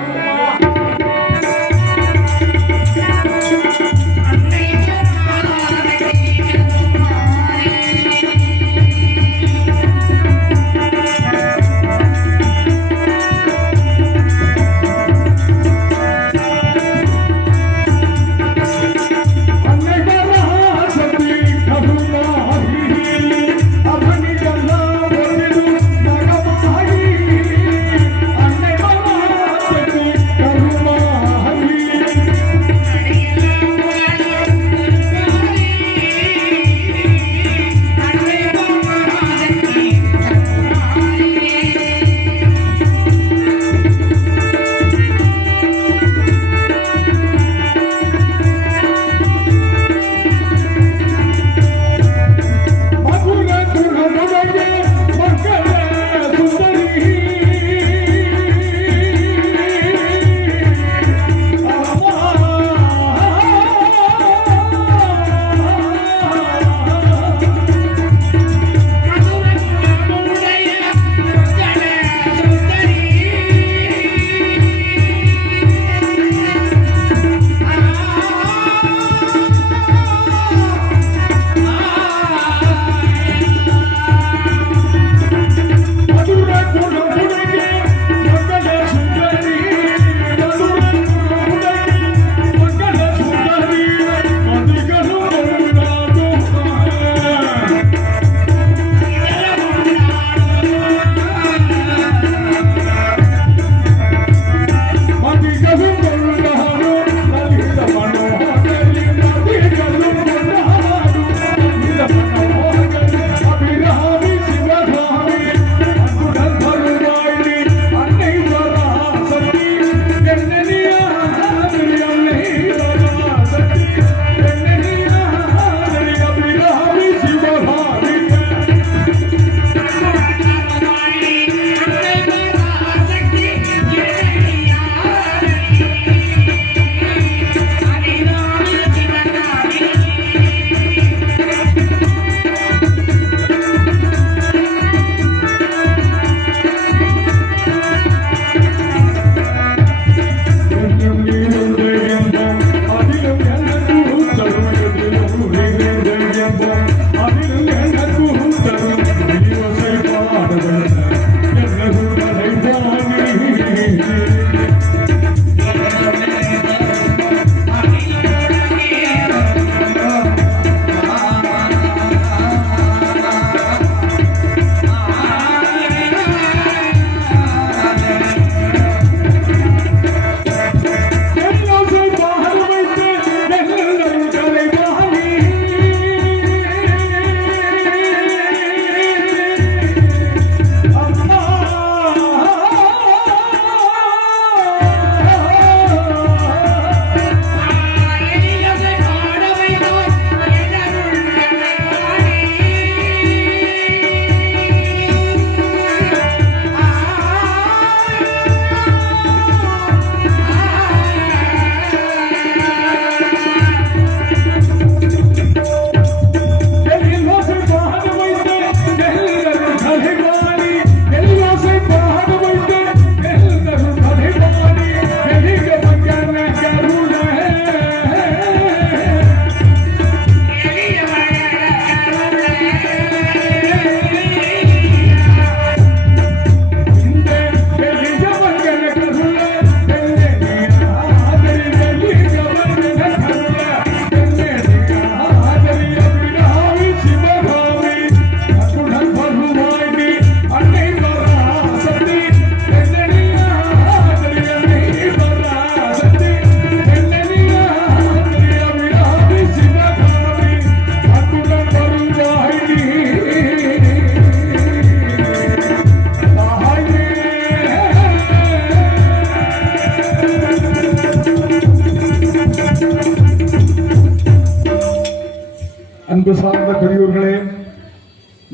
Amen.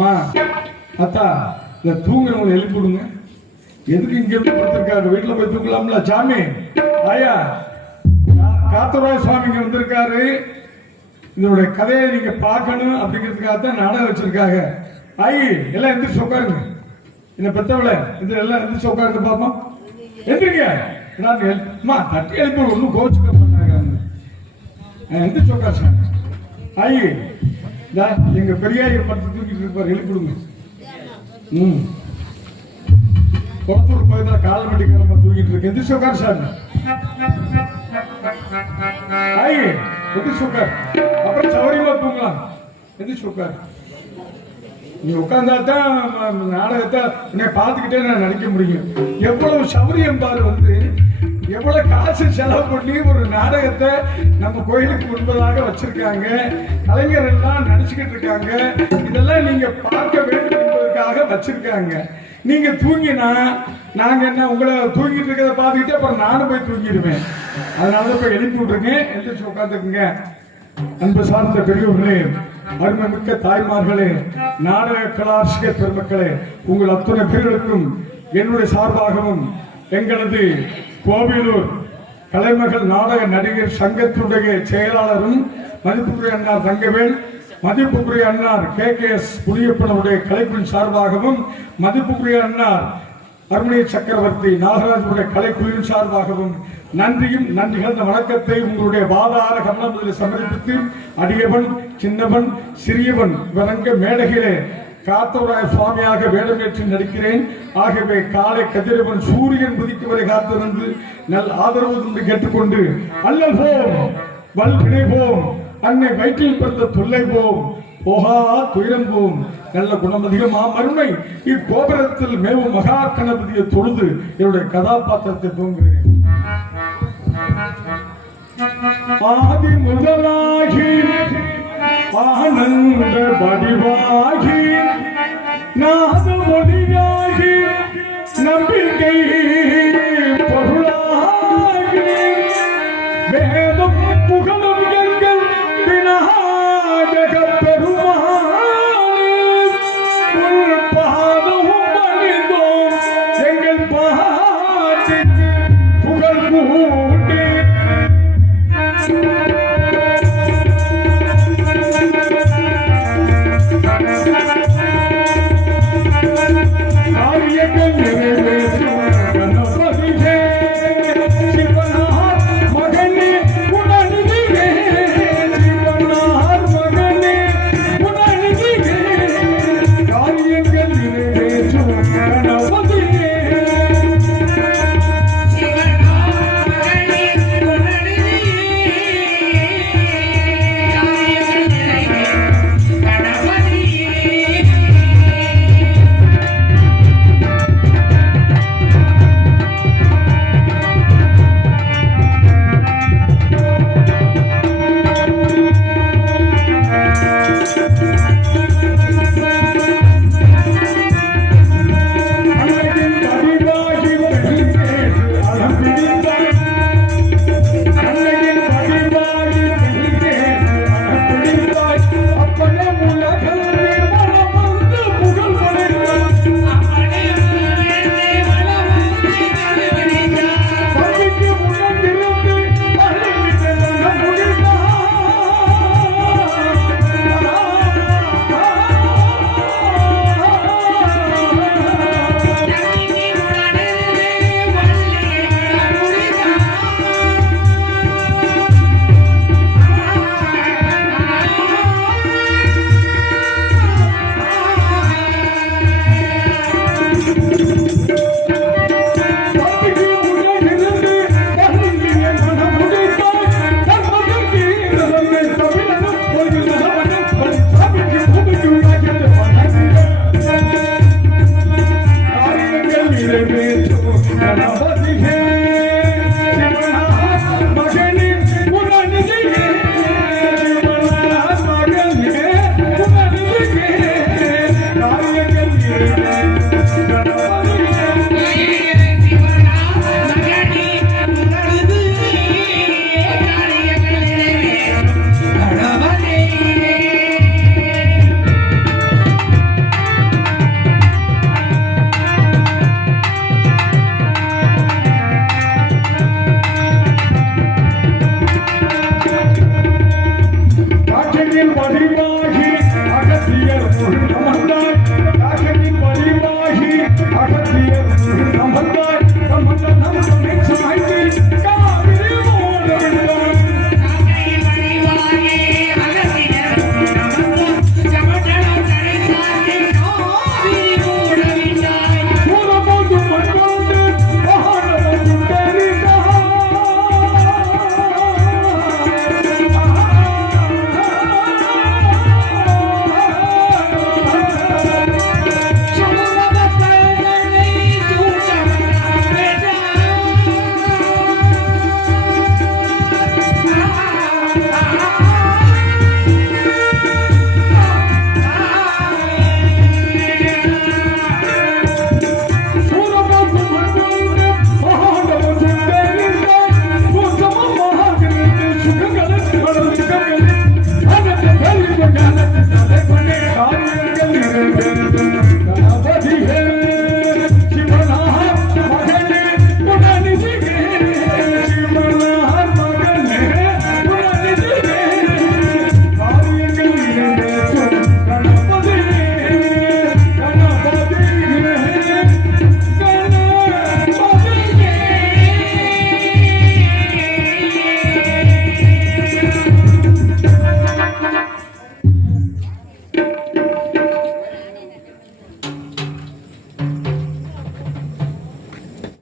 அம்மா அத்தா இந்த தூங்குறவங்களை எழுப்பிடுங்க எதுக்கு இங்க இருந்து படுத்திருக்காரு? வீட்டுல போய் தூங்கலாம்ல? சாமி ஆயா காத்தராய சுவாமிங்க வந்திருக்காரு. இதனுடைய கதையை நீங்க பார்க்கணும் அப்படிங்கிறதுக்காக தான் நாடகம் வச்சிருக்காங்க. ஆயி எல்லாம் எந்திரிச்சு உட்காருங்க. என்ன பெத்தவள இது எல்லாம் எந்திரிச்சு உட்காருங்க பாப்போம். எந்திரிங்க. நான் அம்மா தட்டி எழுப்பி ஒன்றும் கோச்சுக்க மாட்டாங்க. எந்திரிச்சு உட்காரு சாமி. ஆயி எங்க பெரியாயை பத்து தூக்கிட்டு இருப்பார் எழுப்பிடுங்க ம். கொளத்தூர் கால கால் கிளம்ப தூக்கிட்டு இருக்கு. எந்திரிச்சு உட்காரு சார். ஆயி எந்திரிச்சு உட்கார். அப்புறம் சௌரியமா தூங்கலாம். எந்திரிச்சு உட்கார். நீ உட்கார்ந்தா தான் நாடகத்தை உன்னை பார்த்துக்கிட்டே நான் நடிக்க முடியும். எவ்வளவு சௌரியம் பாரு வந்து. எவ்வளவு காசு செலவு பண்ணி ஒரு நாடகத்தை நம்ம கோயிலுக்கு முன்பதாக வச்சிருக்காங்க. கலைஞர் எல்லாம் நடிச்சுக்கிட்டு இருக்காங்க. இதெல்லாம் நீங்க பார்க்க வேண்டும் என்பதற்காக வச்சிருக்காங்க. நீங்க தூங்கினா நாங்க என்ன உங்களை தூங்கிட்டு இருக்கிறத பார்த்துக்கிட்டு அப்புறம் நானும் போய் தூங்கிடுவேன். அதனால தான் போய் எழுப்பி விட்டுருங்க எந்திரிச்சு உட்காந்துக்குங்க அன்பு சார்ந்த பெரியவர்களே அருமைமிக்க தாய்மார்களே நாடக கலாசிக பெருமக்களே உங்கள் அத்தனை பேர்களுக்கும் என்னுடைய சார்பாகவும் எங்களது கோவிலூர் கலைமகள் நாடக நடிகர் சங்கத்துடைய செயலாளரும் மதிப்புக்குரிய அண்ணார் தங்கவேல் மதிப்புக்குரிய அண்ணார் கே. கே. எஸ். புதியப்பனுடைய கலைப்பின் சார்பாகவும் மதிப்புக்குரிய அண்ணார் அருணை சக்கரவர்த்தி நாகராஜனுடைய கலைக்குழுவின் சார்பாகவும் நன்றியும் நன்றி கலந்த வணக்கத்தை உங்களுடைய வாதார கமலத்தில் சமர்ப்பித்து அடியவன் சின்னவன் சிறியவன் இவரங்க மேடைகளே காத்தவராய சுவாமியாக வேடமேற்றி நடிக்கிறேன். ஆகவே காலை கதிரவன் சூரியன் உதிக்கும் வரை காத்திருந்து நல் ஆதரவு தந்து கேட்டுக்கொண்டு அல்லல் போம் வல்பினை போம் அன்னை வயிற்றில் பிறந்த தொல்லை போம் போகா துயரம் போம் நல்ல குணமதிகமா மறுமை இக்கோபுரத்தில் மேவும் மகா கணபதியை தொழுது என்னுடைய கதாபாத்திரத்தை தூங்குகிறேன். ஆதி முதலாகி आनंद बरिवाही नाद बोलियाही नबी वेद पुगल